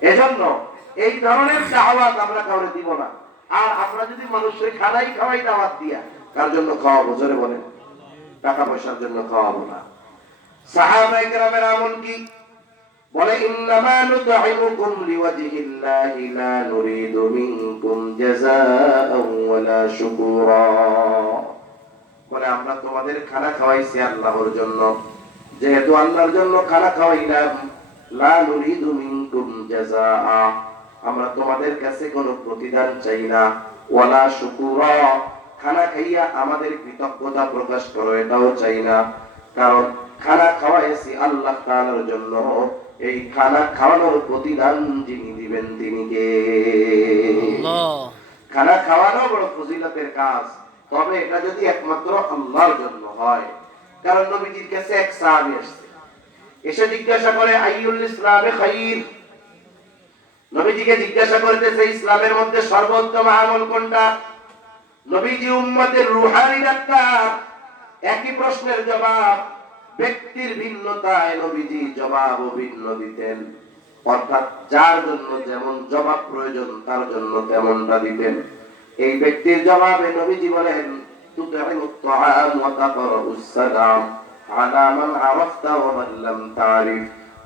এজন্য এই ধরনের দাওয়াত আমরা কাউরে দিব না। আর আমরা যদি মানুষের খানাই খাওয়াই দাওয়াত দিয়া কার জন্য খাওয়াবো, জোরে বলেন। টাকা পয়সার জন্য খাওয়াবো না। সাহাবাই আমল কি? বলে, ইন্নামা লিওয়াজহিল্লাহি লা নুরিদু মিনকুম শুকুরা। বলে, আমরা তোমাদের খানা খাওয়াইছি আল্লাহর জন্য। যেহেতু আল্লাহর জন্য খানা খাওয়াইলাম লা নুরিদু মিনকুম জাযাআ। আমরা তোমাদের কাছে কোনো প্রতিদান চাই না। ওয়ালা শুকুরা। খানা খাইয়া আমাদের কৃতজ্ঞতা প্রকাশ করো এটাও চাই না। কারণ খানা খাওয়াইছি আল্লাহ তাআলার জন্য। এই খানা খাওয়ানোর প্রতিদান যিনি দিবেন তিনি কে? খানা খাওয়ানো বড় ফজিলতের কাজ। তবে এটা যদি একমাত্র আল্লাহর জন্য হয়। কারণ নবীজির কাছে এক সাহাবী আসছে। এসে জিজ্ঞাসা করে আইউল ইসলামে খাইর? নবীজিকে জিজ্ঞাসা করতেছে, ইসলামের মধ্যে সর্বোত্তম আমল কোনটা? নবীজি, উম্মতের রুহানি ডাক্তার। একই প্রশ্নের জবাব, ব্যক্তির ভিন্নতায় নবীজি জবাব ভিন্ন দিতেন। অর্থাৎ যার জন্য যেমন জবাব প্রয়োজন, তার জন্য তেমনটা দিতেন। এই ব্যক্তির জবাবে নবীজি বলেন তুদাহিমুত তাআম ওয়া তাকরুস সালাম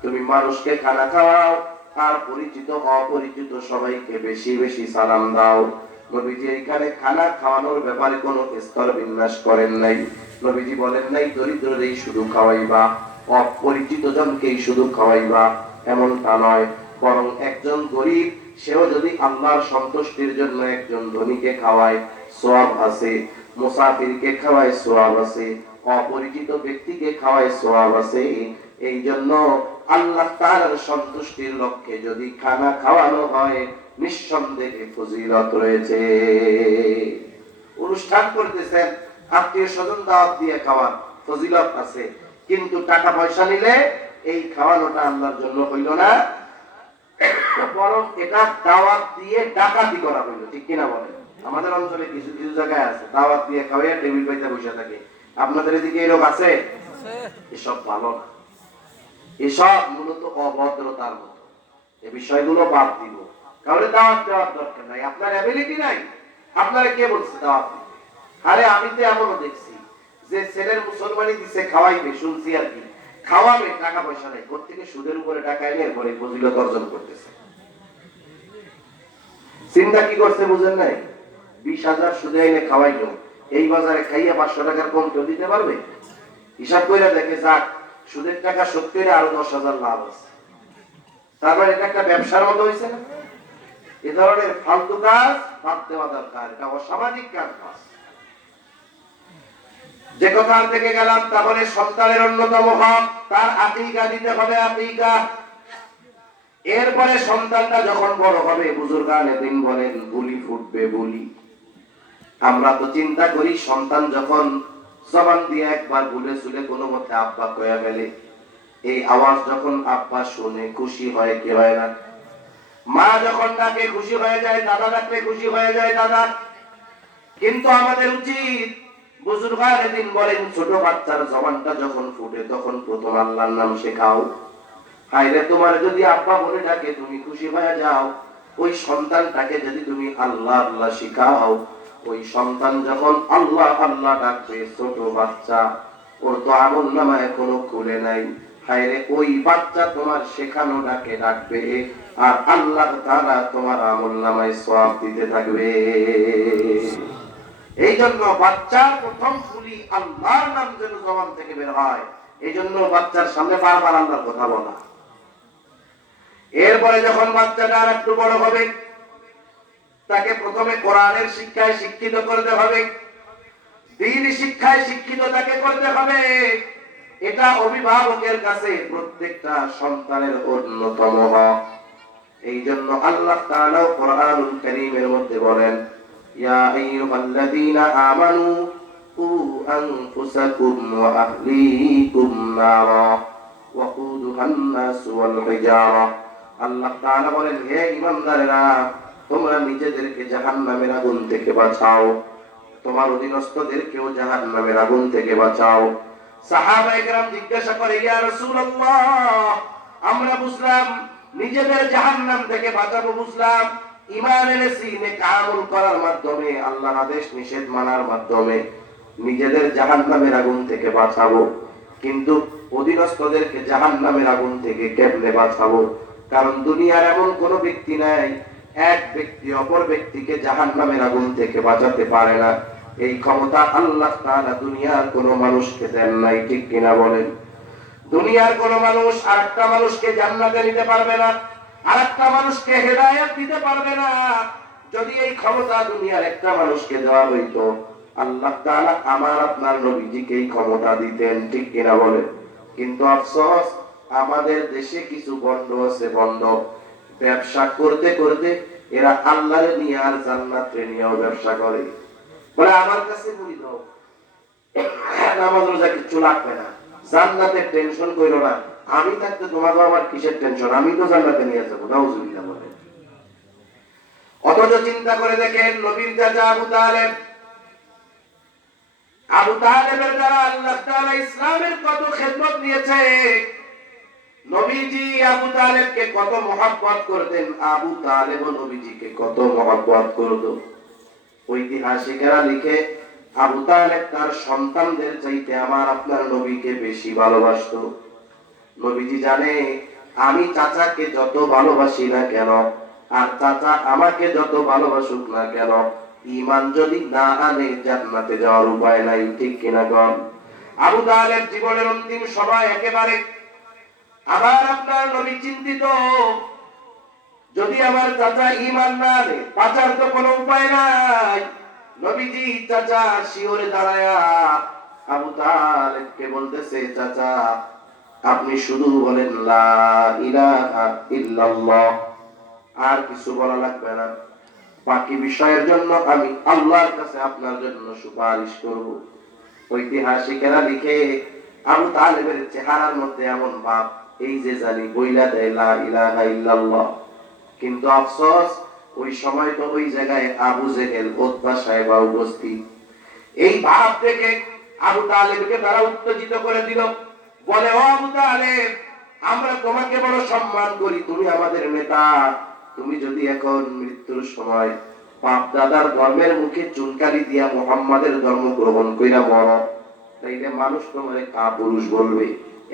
তুমি মানুষকে খানা খাওয়াও, আর পরিচিত, অপরিচিত সবাইকে বেশি বেশি সালাম দাও। নবীজি এখানে খানা খাওয়ানোর ব্যাপারে কোন স্তর বিন্যাস করেন নাই। নবীজি বলেন, নাই, দরিদ্রদেরই শুধু খাওয়াইবা, অপরিচিত জনকেই শুধু খাওয়াইবা। এমন তা নয়, বরং একজন গরিব, সেও যদি আল্লাহর সন্তুষ্টির জন্য একজন ধনীকে খাওয়ায়, সোয়াব আছে। মুসাফিরকে খাওয়ায় সোয়াব আছে। অপরিচিত ব্যক্তিকে খাওয়ায় সোয়াব আছে। এই জন্য আল্লাহ তার সন্তুষ্টির লক্ষ্যে যদি খানা খাওয়ানো হয়, নিঃসন্দেহে ফজিলত রয়েছে। অনুষ্ঠান করতেছেন, আত্মীয় স্বজন দাওয়াত দিয়ে খাওয়ান, ফজিলত আছে। কিন্তু টাকা পয়সা নিলে এই খাওয়ানোটা আল্লাহর জন্য হইল না। বরং এটা দাওয়াত দিয়ে ডাকাতি করা হইল, ঠিক কিনা বলেন? আমাদের অঞ্চলে কিছু কিছু জায়গায় আছে, দাওয়াত দিয়ে খাওয়াইয়া টেবিল পাইতে বসে থাকে। আপনাদের এদিকে এরকম আছে? এসব ভালো না। এসব মূলত অভদ্রতার মতো। এই বিষয়গুলো বাদ দিব। কারণে দাওয়াত দেওয়ার দরকার নাই। আপনার অ্যাবিলিটি নাই। আপনারা কে বলছে দাওয়াত? আরে আমি তো এমনও দেখছি যে ছেলের মুসলমানি দিছে, খাওয়াইবে, শুনছি আর কি। খাওয়াবে, টাকা পয়সা নাই। প্রত্যেকে সুদের উপরে টাকা এনে এরপরে ফজিলত অর্জন করতেছে? চিন্তা কি করছে বুঝেন নাই? বিশ হাজার সুদে এনে খাওয়াইলো। এই বাজারে খাইয়ে পাঁচশো টাকার কম কেউ দিতে পারবে? হিসাব করে দেখে যাক, সুদের টাকা সত্যি আরও দশ হাজার লাভ আছে। তারপর এটা একটা ব্যবসার মতো হয়েছে না? এ ধরনের ফালতু কাজ বাদ দেওয়া দরকার, এটা অসামাজিক কাজ কাজ যে কথা থেকে গেলাম তাহলে সন্তানের অন্যতম হক, তার আকিকা দিতে হবে আকিকা এরপরে সন্তানটা যখন বড় হবে, বুজুর্গান এদিন বলেন বুলি ফুটবে বুলি। আমরা তো চিন্তা করি সন্তান যখন জবান দিয়ে একবার ভুলে চুলে কোনো মতে আব্বা কয়া গেলে এই আওয়াজ যখন আব্বা শুনে খুশি হয়, কি হয় না? মা যখন ডাকে, খুশি হয়ে যায়, দাদা ডাকলে খুশি হয়ে যায়, দাদা। কিন্তু আমাদের উচিত বুজুর্গান এদিন বলেন, ছোট বাচ্চার জবানটা যখন ফুটে তখন প্রথম আল্লাহর নাম শেখাও। হাইরে তোমার যদি আব্বা বলে ডাকে, তুমি খুশি হয়ে যাও, ওই সন্তানটাকে যদি তুমি আল্লাহ আল্লাহ শিখাও ওই সন্তান যখন আল্লাহ আল্লাহ ডাকবে, ছোট বাচ্চা, ওর তো আমল নামা এখনও খুলে নাই। হাইরে ওই বাচ্চা তোমার শেখানো ডাকে ডাকবে আর আল্লাহ তারা তোমার আমল নামায় সব দিতে থাকবে। এই জন্য বাচ্চার প্রথম ফুলি আল্লাহর নাম যেন জবান থেকে বের হয় এই জন্য বাচ্চার সামনে বারবার আল্লাহর কথা বলা। এরপরে যখন বাচ্চাটা আর একটু বড় হবে তাকে প্রথমে কোরআনের শিক্ষায় শিক্ষিত করতে হবে। দিন শিক্ষায় শিক্ষিত তাকে করতে হবে। এটা অভিভাবকের কাছে প্রত্যেকটা সন্তানের অন্যতম হক। এই জন্য আল্লাহ তাআলা কোরআনুল কারীমের মধ্যে বলেন আল্লাহ বলেন, হে ঈমানদারেরা তোমরা নিজেদেরকে জাহান্নামের আগুন থেকে বাঁচাও। তোমার অধীনস্থদেরকেও জাহান নামের আগুন থেকে বাঁচাও। সাহাবায়ে কেরাম জিজ্ঞাসা করে, ইয়া রাসূলুল্লাহ, আমরা বুঝলাম নিজেদের জাহান্নাম থেকে বাঁচাবো বুঝলাম। এনেছি করার মাধ্যমে, আল্লাহর আদেশ নিষেধ মানার মাধ্যমে নিজেদের জাহান্নামের আগুন থেকে বাঁচাবো। কিন্তু অধীনস্থদেরকে জাহান্নামের আগুন থেকে কেমনে বাঁচাবো? কারণ দুনিয়ার এমন কোন ব্যক্তি নাই এক ব্যক্তি অপর ব্যক্তিকে জাহান্নামের আগুন থেকে বাঁচাতে পারে না। এই ক্ষমতা আল্লাহ তাআলা দুনিয়ার কোন মানুষকে দেন নাই, ঠিক কিনা বলেন? দুনিয়ার কোন মানুষ আর একটা মানুষকে জান্নাতে নিতে পারবে না আর একটা মানুষকে হেদায়ত দিতে পারবে না। যদি এই ক্ষমতা দুনিয়ার একটা মানুষকে দেওয়া হইতো, আল্লাহ তাআলা আমার আপনার নবীজিকে এই ক্ষমতা দিতেন, ঠিক কিনা বলেন? কিন্তু আফসোস, আমাদের দেশে কিছু বন্ধ আছে বন্ড ব্যবসা করতে করতে এরা আল্লাহরে নিয়ে আর জান্নাতে নিয়েও ব্যবসা করে। বলে, আমার কাছে মুড়ি দাও। নামাজ রোজা লাগবে না। জান্নাতের টেনশন কইরো না। আমি থাকতে তোমাকে আমার কিসের টেনশন? আমি তো জান্নাতে নিয়ে যাব। নাউজুবিল্লাহ বলে। অথচ চিন্তা করে দেখেন, নবীর চাচা আবু তালেব। আবু তালেবের দ্বারা আল্লাহ ইসলামের কত খেদমত নিয়েছে। নবীজি আবু তালেবকে কত মহব্বত করতেন, আবু তালেব নবীজিকে কত মহব্বত করতো। ঐতিহাসিকেরা লিখে, আবু তালেব তার সন্তানদের চাইতে আমার আপনার নবীকে বেশি ভালোবাসতো। নবীজি জানে, আমি চাচাকে যত ভালোবাসি না কেন, আর চাচা আমাকে যত ভালোবাসুক না কেন ইমান যদি না আনে, জান্নাতে যাওয়ার উপায় নাই, ঠিক কিনা কন আবু তালেব জীবনের অন্তিম সময় একেবারে আবার আপনার নবী চিন্তিত। যদি আমার চাচা ইমান না আনে বাঁচার তো কোনো উপায় নাই। নবীজি চাচা শিওরে দাঁড়ায়া আবু তালেবকে বলতেছে, চাচা, আপনি শুধু বলেন আর কিছু বলা লাগবে না। বাকি বিষয়ের জন্য আমি আল্লাহর কাছে আপনার জন্য সুপারিশ করব। ঐতিহাসিকেরা লিখে, আবু তালেবের চেহারার মধ্যে এমন ভাব এই যে জানি বইলা দেয় কিন্তু আফসোস, ওই সময় তো ওই জায়গায় আবু জেহেল, ওতবা সাহেবা উপস্থিত। এই ভাব থেকে আবু তালেবকে তারা উত্তেজিত করে দিল। বলে, ও আবু তালেব, আমরা তোমাকে বড় সম্মান করি, তুমি আমাদের নেতা। তুমি যদি এখন মৃত্যুর সময় বাপ দাদার ধর্মের মুখে চুনকালি দিয়া মোহাম্মদের ধর্ম গ্রহণ কইরা মর, তাইলে মানুষ তোমার কা পুরুষ বলবে।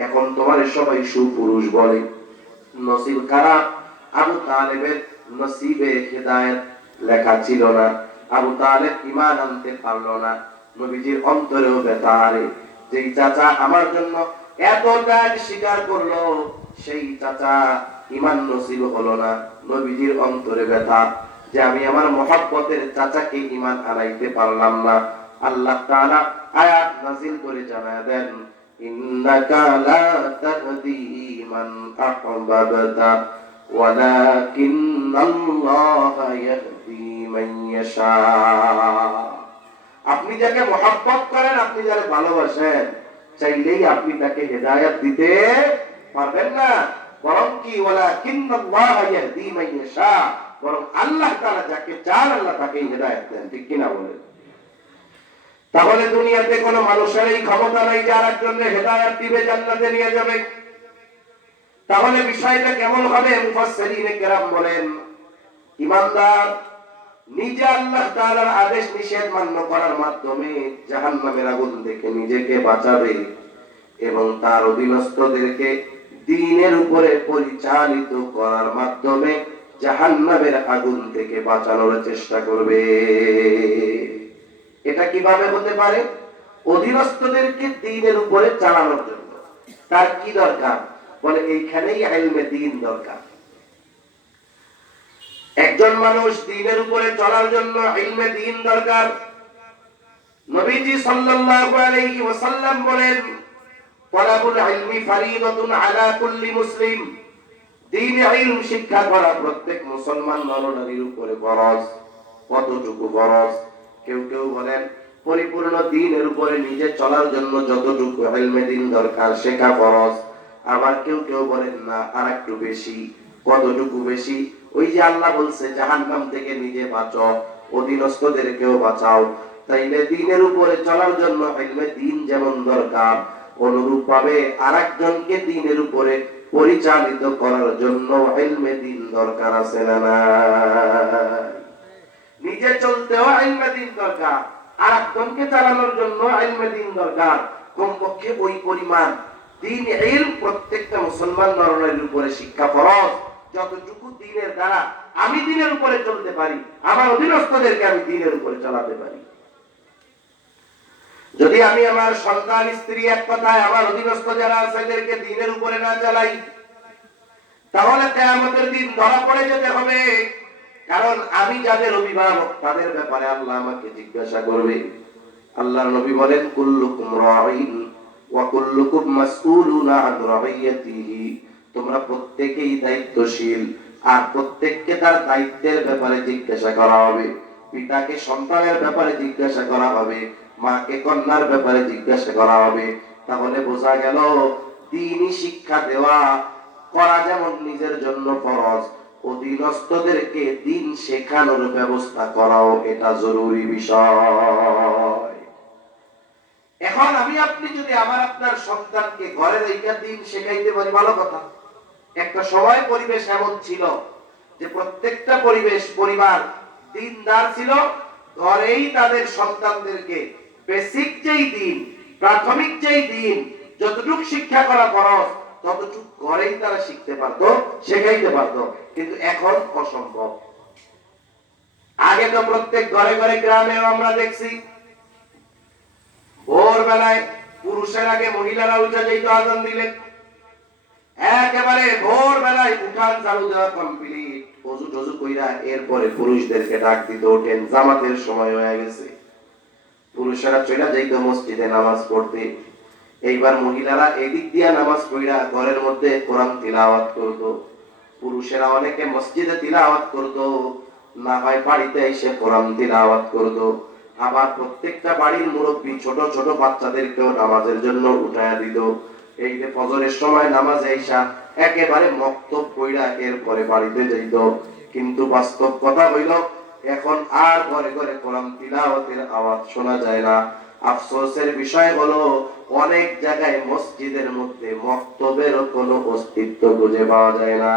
এখন তোমার সবাই সুপুরুষ বলে। নসিব খারাপ আবু তালেবের নসিবে হেদায়েত লেখা ছিল না। আবু তালেব ইমান আনতে পারল না। নবীজির অন্তরেও বেতারে যেই চাচা আমার জন্য এত ত্যাগ স্বীকার করল, সেই চাচা ইমান নসিব হলো না। নবীজির অন্তরে ব্যথা যে আমি আমার মহাব্বতের চাচাকে ইমান আনাইতে পারলাম না। আল্লাহ তাআলা আয়াত নাজিল করে জানায় দেন ইন্নাকা লা তাহদি মান আহবাবতা ওয়ালাকিন্নাল্লাহা ইয়াহদি মান ইয়াশা আপনি যাকে মহাব্বত করেন, আপনি যাকে ভালোবাসেন, চাইলেই আপনি তাকে হেদায়েত দিতে পারবেন না। বরং কি? ওলা কিন্নাল্লাহ বরং আল্লাহ তাআলা যাকে চান, আল্লাহ তাকে হেদায়েত দেন। ঠিক কিনা বলেন? তাহলে দুনিয়াতে কোন মানুষের এই ক্ষমতা নাই যে আরেকজনকে হেদায়েত দিবে, জান্নাতে নিয়ে যাবে। তাহলে বিষয়টা কেমন হবে? বলেন, ইমানদার নিজে আল্লাহ তাআলার আদেশ নিষেধ মান্য করার মাধ্যমে জাহান্নামের আগুন থেকে নিজেকে বাঁচাবে এবং তার অধীনস্থদেরকে দিনের উপরে পরিচালিত করার মাধ্যমে জাহান্নামের আগুন থেকে বাঁচানোর চেষ্টা করবে। এটা কীভাবে হতে পারে? অধীনস্থদেরকে দিনের উপরে চালানোর জন্য। তার কি দরকার? বলে, এইখানেই আইলমে দিন দরকার। একজন মানুষ দিনের উপরে চলার জন্য ইলমে দিন দরকার। শিক্ষা করা প্রত্যেক মুসলমান নরনারীর উপরে ফরজ। কতটুকু ফরজ? কেউ কেউ বলেন, পরিপূর্ণ দিনের উপরে নিজে চলার জন্য যতটুকু ইলমে দিন দরকার শেখা ফরজ। আবার কেউ কেউ বলেন, না আর একটু বেশি। কতটুকু বেশি? ওই যে আল্লাহ বলছে, জাহান্নাম থেকে নিজে বাঁচো, অধীনস্থদেরকেও বাঁচাও। তাইলে দিনের উপরে চলার জন্য ইলমে দিন যেমন দরকার, অনুরূপ ভাবে আর একজনকে দিনের উপরে পরিচালিত করার জন্য ইলমে দিন দরকার আছে না? নিজে চলতেও ইলমে দরকার, আর একজনকে চালানোর জন্য ইলমে দিন দরকার। কমপক্ষে ওই পরিমাণ। দিন ইলম প্রত্যেকটা মুসলমান নরনারীর উপরে শিক্ষা ফরজ। যতটুকু দিনের দ্বারা আমি দিনের উপরে চলতে পারি, আমার অধীনস্থদেরকে আমি দিনের উপরে চালাতে পারি। যদি আমি আমার সন্তান, স্ত্রী এক কথায় আমার অধীনস্থ যারা আছে দিনের উপরে না চালাই, তাহলে কেয়ামতের দিন ধরা পড়ে যেতে হবে। কারণ আমি যাদের অভিভাবক, তাদের ব্যাপারে আল্লাহ আমাকে জিজ্ঞাসা করবে। আল্লাহ নবী বলেন, কুল্লুকুম রাঈন ওয়া কুল্লুকুম মাসউলুনা আন রাইয়াতিহি তোমরা প্রত্যেকেই দায়িত্বশীল, আর প্রত্যেককে তার দায়িত্বের ব্যাপারে জিজ্ঞাসা করা হবে। পিতাকে সন্তানের ব্যাপারে জিজ্ঞাসা করা হবে, মাকে কন্যার ব্যাপারে জিজ্ঞাসা করা হবে। তাহলে বোঝা গেল, দিনই শিক্ষা দেওয়া করা যেমন নিজের জন্য ফরজ অধীনস্থদেরকে দিন শেখানোর ব্যবস্থা করাও এটা জরুরি বিষয়। এখন আমি আপনি যদি আমার আপনার সন্তানকে ঘরে রেখে দিন শেখাইতে পারি, ভালো কথা। একটা সময় পরিবেশ এমন ছিল যে প্রত্যেকটা পরিবেশ, পরিবার দিনদার ছিল, ঘরেই তাদের সন্তানদেরকে বেসিক যেই দিন, প্রাথমিক যেই দিন, যতটুকু শিক্ষা করা খরচ ততটুকু ঘরেই তারা শিখতে পারতো, শেখাইতে পারতো, কিন্তু এখন অসম্ভব। আগে তো প্রত্যেক ঘরে ঘরে আমরা দেখছি, ভোরবেলায় পুরুষের আগে মহিলারা উঠে যেত আজান দিলে। একেবারে ভোর বেলায় উঠান চালু দেওয়া কমপ্লিট টজু কইরা এরপরে পুরুষদেরকে ডাক দিতে ওঠেন, জামাতের সময় হয়ে গেছে। পুরুষেরা চলে যাইতো মসজিদে নামাজ পড়তে। এইবার মহিলারা এদিক দিয়া নামাজ পড়া ঘরের মধ্যে কোরআন তিলাওয়াত করতো। পুরুষেরা অনেকে মসজিদে তিলাওয়াত করতো, না হয় বাড়িতে এসে কোরআন তিলাওয়াত করতো। আবার প্রত্যেকটা বাড়ির মুরব্বী ছোট ছোট বাচ্চাদেরকেও নামাজের জন্য উঠায়া দিত। এই যে ফজরের সময় নামাজ আইসা একেবারে মক্ত মক্তব কইরা এরপরে বাড়িতে যাইত। কিন্তু বাস্তব কথা হইল, এখন আর ঘরে ঘরে কোরআন তিলাওয়াতের আওয়াজ শোনা যায় না। আফসোসের বিষয় হলো, অনেক জায়গায় মসজিদের মধ্যে মক্তবের কোনো অস্তিত্ব খুঁজে পাওয়া যায় না।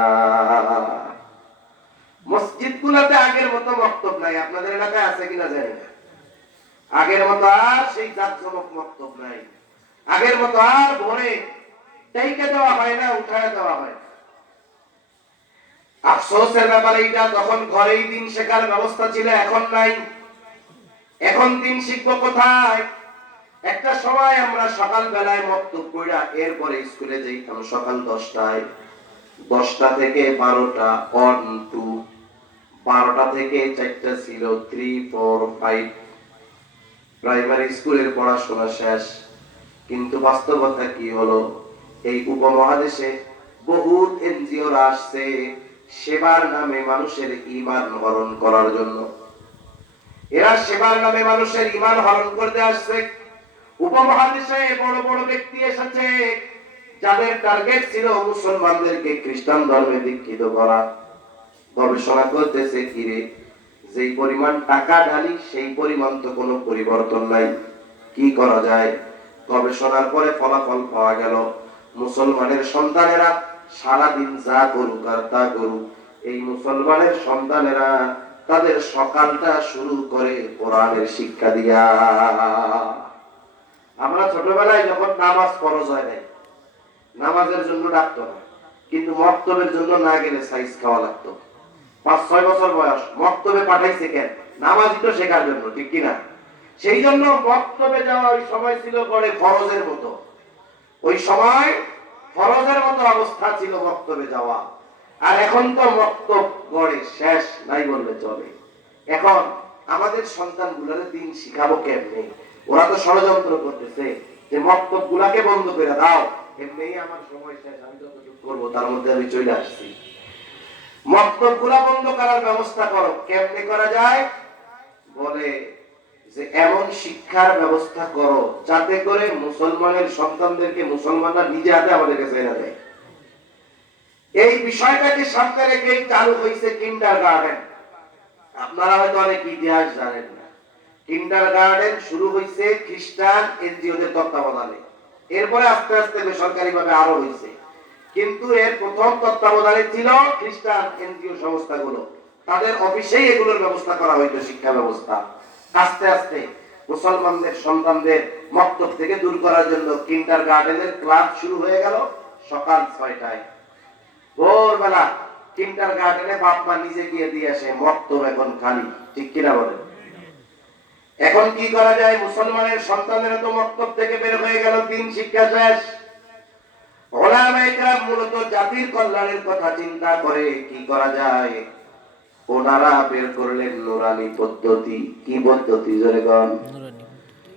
মসজিদ গুলাতে আগের মতো মক্তব নাই। আপনাদের এলাকায় আছে কিনা জানি না। আগের মতো আর সেই জাকজমক মক্তব নাই। আগের মতো আর ভোরে টাইকে দেওয়া হয় না, উঠায় দেওয়া হয়। আফসোসের ব্যাপারে এটা তখন ঘরেই দিন শেখার ব্যবস্থা ছিল, এখন নাই। এখন দিন শিখব কোথায়? একটা সময় আমরা সকাল বেলায় মক্তব কইরা এরপরে স্কুলে যাইতাম, সকাল দশটায়। দশটা থেকে বারোটা অন টু বারোটা থেকে চারটা ছিল থ্রি ফোর ফাইভ প্রাইমারি স্কুলের পড়াশোনা শেষ। কিন্তু বাস্তবতা কি হলো? এই উপমহাদেশে বহুত এনজিওরা আসছে সেবার নামে মানুষের ইমান হরণ করার জন্য। এরা সেবার নামে মানুষের ইমান হরণ করতে আসছে। উপমহাদেশে বড় বড় ব্যক্তি এসেছে, যাদের টার্গেট ছিল মুসলমানদেরকে খ্রিস্টান ধর্মে দীক্ষিত করা। গবেষণা করতেছে কিরে, যেই পরিমাণ টাকা ঢালি, সেই পরিমাণ তো কোনো পরিবর্তন নাই। কি করা যায়? গবেষণার পরে ফলাফল পাওয়া গেল। মুসলমানের সন্তানেরা সারাদিন যা করুক আর তা করুক, এই মুসলমানের সন্তানেরা তাদের সকালটা শুরু করে কোরআনের শিক্ষা দিয়া। আমরা ছোটবেলায় যখন নামাজ ফরজ হয় নাই, নামাজের জন্য ডাকতো না, কিন্তু মক্তবের জন্য না গেলে সাইজ খাওয়া লাগতো। পাঁচ, ছয় বছর বয়স, মক্তবে পাঠাইছে কেন? নামাজই তো শেখার জন্য, ঠিক কিনা? সেই জন্য মক্তবে যাওয়া ওই সময় ছিল পরে ফরজের মতো। ওই সময় ফরজের মতো অবস্থা ছিল মক্তবে যাওয়া। আর এখন তো মক্তব গড়ে শেষ, নাই বললে চলে। এখন আমাদের সন্তান গুলারে দিন শিখাবো কেমনি? ওরা তো ষড়যন্ত্র করতেছে যে মক্তব গুলাকে বন্ধ করে দাও। এমনি আমার সময় শেষ, আমি যতটুকু করব তার মধ্যে আমি চলে আসছি। মক্তবগুলা বন্ধ করার ব্যবস্থা করো। কেমনে করা যায়? বলে যে এমন শিক্ষার ব্যবস্থা করো যাতে করে মুসলমানের সন্তানদেরকে মুসলমানরা নিজে হাতে আমাদের কাছে দেয়। এই বিষয়টাকে সামনে রেখেই চালু হয়েছে কিন্ডার গার্ডেন আপনারা হয়তো অনেক ইতিহাস জানেন না। কিন্ডার গার্ডেন শুরু হয়েছে খ্রিস্টান এনজিওদের তত্ত্বাবধানে। এরপরে আস্তে আস্তে বেসরকারি ভাবে আরও হয়েছে কিন্তু এর প্রথম তত্ত্বাবধানে ছিল খ্রিস্টান এনজিও সংস্থাগুলো। তাদের অফিসেই এগুলোর ব্যবস্থা করা হইতো, শিক্ষা ব্যবস্থা। আস্তে আস্তে মুসলমানদের, সন্তানদের মক্তব থেকে দূর করার জন্য কিন্টার গার্ডেনের ক্লাস শুরু হয়ে গেল সকাল ছয়টায়। ভোরবেলা কিন্টার গার্ডেনে বাপ মা নিজে গিয়ে দিয়ে আসে মক্তব এখন খালি। ঠিক কিনা বলেন? এখন কি করা যায়? মুসলমানের সন্তানেরা তো মক্তব থেকে বের হয়ে গেল তিন শিক্ষা শেষ। ওলামাইকরাম মূলত জাতির কল্যাণের কথা চিন্তা করে কি করা যায়? ওনারা বের করলেন নুরানি পদ্ধতি। কি পদ্ধতি জোরেগণ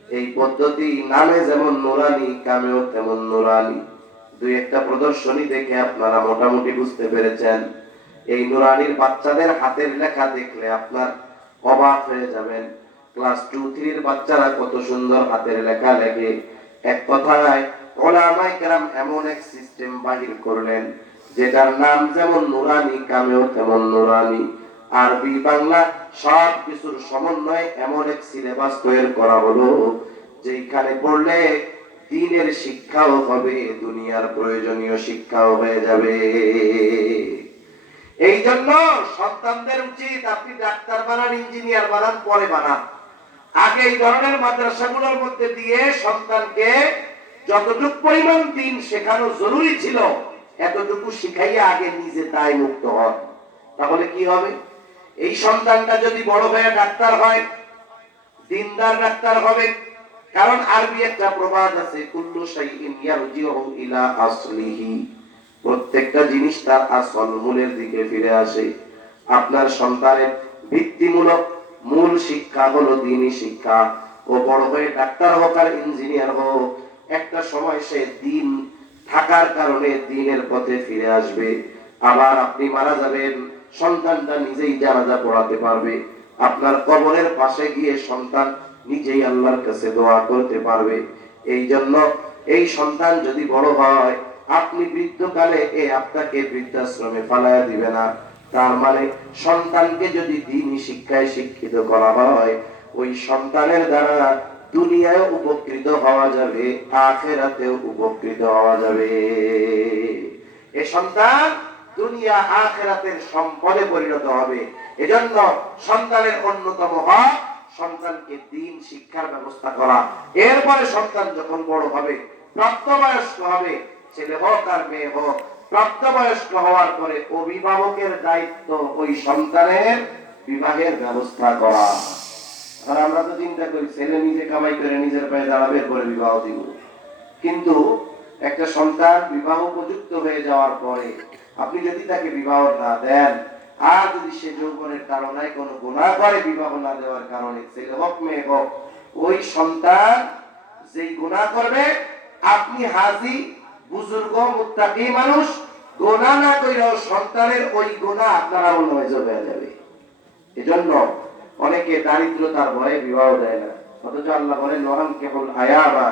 এই পদ্ধতি নামে যেমন নুরানি কামেও তেমন নুরানি। দুই একটা প্রদর্শনী দেখে আপনারা মোটামুটি বুঝতে পেরেছেন। এই নুরানির বাচ্চাদের হাতের লেখা দেখলে আপনার অবাক হয়ে যাবেন। ক্লাস টু থ্রির বাচ্চারা কত সুন্দর হাতের লেখা লেখে। এক কথায় ওলামাই কেরাম এমন এক সিস্টেম বাহির করলেন, যেটার নাম যেমন নুরানি, কামেও তেমন নুরানি। আরবি, বাংলা সব কিছুর সমন্বয় এমন এক সিলেবাস তৈরি করা হলো যেখানে পড়লে দিনের শিক্ষাও হবে, দুনিয়ার প্রয়োজনীয় শিক্ষাও হয়ে যাবে। এই জন্য সন্তানদের উচিত আপনি ডাক্তার বানান, ইঞ্জিনিয়ার বানান, পরে বানান। আগে এই ধরনের মাদ্রাসাগুলোর মধ্যে দিয়ে সন্তানকে যতটুকু পরিমাণ দিন শেখানো জরুরি ছিল, এতটুকু শিখাইয়া আগে নিজে তাই মুক্ত হন। তাহলে কি হবে? এই সন্তানটা যদি বড় হয়ে ডাক্তার হয়, দিনদার ডাক্তার হবে কারণ আরবি একটা প্রবাদ আছে, কুল্লু শাইইন ইয়ারজিউ ইলা আসলিহি। প্রত্যেকটা জিনিস তার আসল মূলের দিকে ফিরে আসে। আপনার সন্তানের ভিত্তিমূলক মূল শিক্ষা হলো দিনই শিক্ষা। ও বড় হয়ে ডাক্তার হোক আর ইঞ্জিনিয়ার হোক, একটা সময় সে দিন থাকার কারণে দিনের পথে ফিরে আসবে। আবার আপনি মারা যাবেন, সন্তানটা নিজেই জানাজা পড়াতে পারবে। আপনার কবরের পাশে গিয়ে সন্তান নিজেই আল্লাহর কাছে দোয়া করতে পারবে। এই জন্য এই সন্তান যদি বড় হয়, আপনি বৃদ্ধকালে এ আপনাকে বৃদ্ধাশ্রমে ফালায়া দিবে না। তার মানে সন্তানকে যদি দিনই শিক্ষায় শিক্ষিত করা হয়, ওই সন্তানের দ্বারা দুনিয়ায় উপকৃত হওয়া যাবে, আখেরাতেও উপকৃত হওয়া যাবে। এ সন্তান দুনিয়া আখেরাতের সম্পদে পরিণত হবে। এজন্য সন্তানের অন্যতম হক সন্তানকে দিন শিক্ষার ব্যবস্থা করা। এরপরে সন্তান যখন বড় হবে, প্রাপ্তবয়স্ক হবে, ছেলে হোক আর মেয়ে হোক, প্রাপ্তবয়স্ক হওয়ার পরে অভিভাবকের দায়িত্ব ওই সন্তানের বিবাহের ব্যবস্থা করা। আর আমরা তো চিন্তা করি, ছেলে নিজে কামাই করে নিজের পায়ে দাঁড়াবে পরে বিবাহ দিব। কিন্তু একটা সন্তান বিবাহ উপযুক্ত হয়ে যাওয়ার পরে আপনি যদি তাকে বিবাহ না দেন আর যদি সে যৌবনের তাড়নায় কোনো গুণা করে, বিবাহ না দেওয়ার কারণে, ছেলে হোক, মেয়ে হোক, ওই সন্তান যেই গুণা করবে, আপনি হাজি, বুজুর্গ, মুত্তাকি মানুষ গোনা না কইরাও সন্তানের ওই গোনা আপনার আমল নামে হয়ে যাবে। এজন্য অনেকে দারিদ্রতার ভয়ে বিবাহ দেয় না। অথচ আল্লাহ বলেন ওয়ান কেবল আয়াবা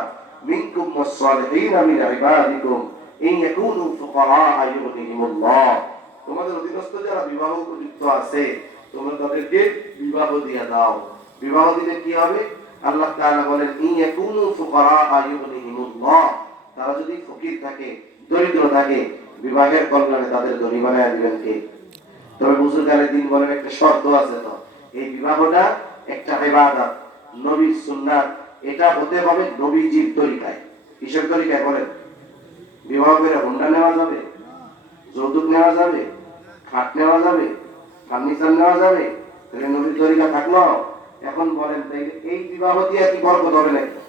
মিনকুম মুসলিহিন মিন ইবাদিকুম, ইন ইয়াকুনু ফুকারা আয়ুগনিহিমুল্লাহ তোমাদের অধীনস্থ যারা বিবাহ উপযুক্ত আছে, তোমরা তাদেরকে বিবাহ দিয়ে দাও। বিবাহ দিলে কি হবে? আল্লাহ তাআলা বলেন তারা যদি ফকির থাকে, দরিদ্র থাকে, বিবাহের কল্যাণে তাদের ধনী বানায় দিবেন কে? তবে বুজুর্গানের দিন বলেন, একটা শর্ত আছে তো। এই বিবাহটা একটা ইবাদত, নবীর সুন্নাত। এটা হতে হবে নবীজির তরিকায়। কিসের তরিকায় বলেন? বিবাহ করে হুন্ডা নেওয়া যাবে? যৌতুক নেওয়া যাবে? খাট নেওয়া যাবে ফার্নিচার নেওয়া যাবে, তাহলে নবীর তরিকা থাকল। এখন বলেন তাই এই বিবাহ দিয়ে কি বরকত হবে নাকি?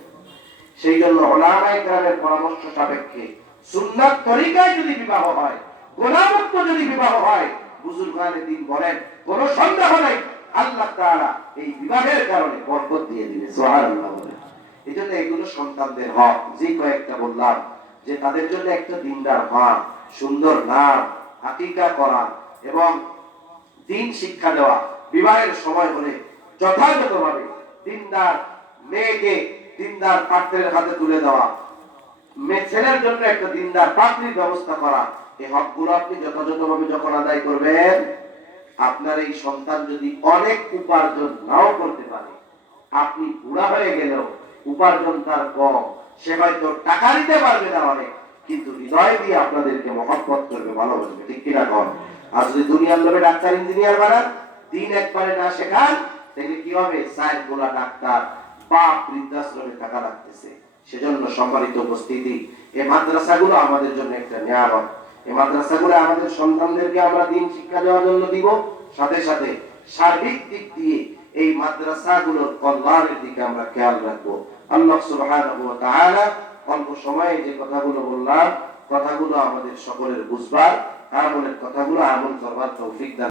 সেই জন্য ওলামায়ে কেরামের পরামর্শ সাপেক্ষে সুন্নাত তরিকায় যদি বিবাহ হয় গোলামুক্ত যদি বিবাহ হয়, বুজুর্গানে দিন বলেন, কোন সন্দেহ নাই, আল্লাহ তাআলা এই বিবাহের কারণে বরকত দিয়ে দিবে, সুবহানাল্লাহ এই জন্য এগুলো সন্তানদের হক, যে কয়েকটা বললাম, যে তাদের জন্য একটা দিনদার হক সুন্দর নাম, হাকিকা করা এবং দিন শিক্ষা দেওয়া, বিবাহের সময় হলে যথাযথভাবে দিনদার মেয়েকে দিনদার পাত্রের হাতে তুলে দেওয়া ছেলের জন্য একটা দিনদার পাত্রীর ব্যবস্থা করা, এই হকগুলো আপনি যথাযথভাবে যখন আদায় করবেন, আপনার এই সন্তান যদি অনেক উপার্জন নাও করতে পারে, আপনি বুড়া হয়ে গেলেও উপার্জন তার কম, সে হয়তো টাকা দিতে পারবে না অনেক, কিন্তু হৃদয় দিয়ে আপনাদেরকে মহব্বত করবে, ভালোবাসবে, ঠিক কিনা কর আর যদি দুনিয়ার লোভে ডাক্তার, ইঞ্জিনিয়ার বানান, দিন একবারে না শেখান, তাহলে কি হবে? সাইড গোলা ডাক্তার, বাপ বৃদ্ধাশ্রমে টাকা লাগতেছে। সেজন্য সম্মানিত উপস্থিতি এই মাদ্রাসাগুলো আমাদের জন্য একটা নিয়ামত। এই মাদ্রাসাগুলো আমাদের সন্তানদেরকে আমরা দিন শিক্ষা দেওয়ার জন্য দিব। সাথে সাথে সার্বিক দিক দিয়ে এই মাদ্রাসাগুলোর কল্যাণের দিকে আমরা খেয়াল রাখব। আল্লাহ তাআলা অল্প সময়ে যে কথাগুলো বললাম, কথাগুলো আমাদের সকলের বুঝবার আমলের কথাগুলো আমল করবার তৌফিক দান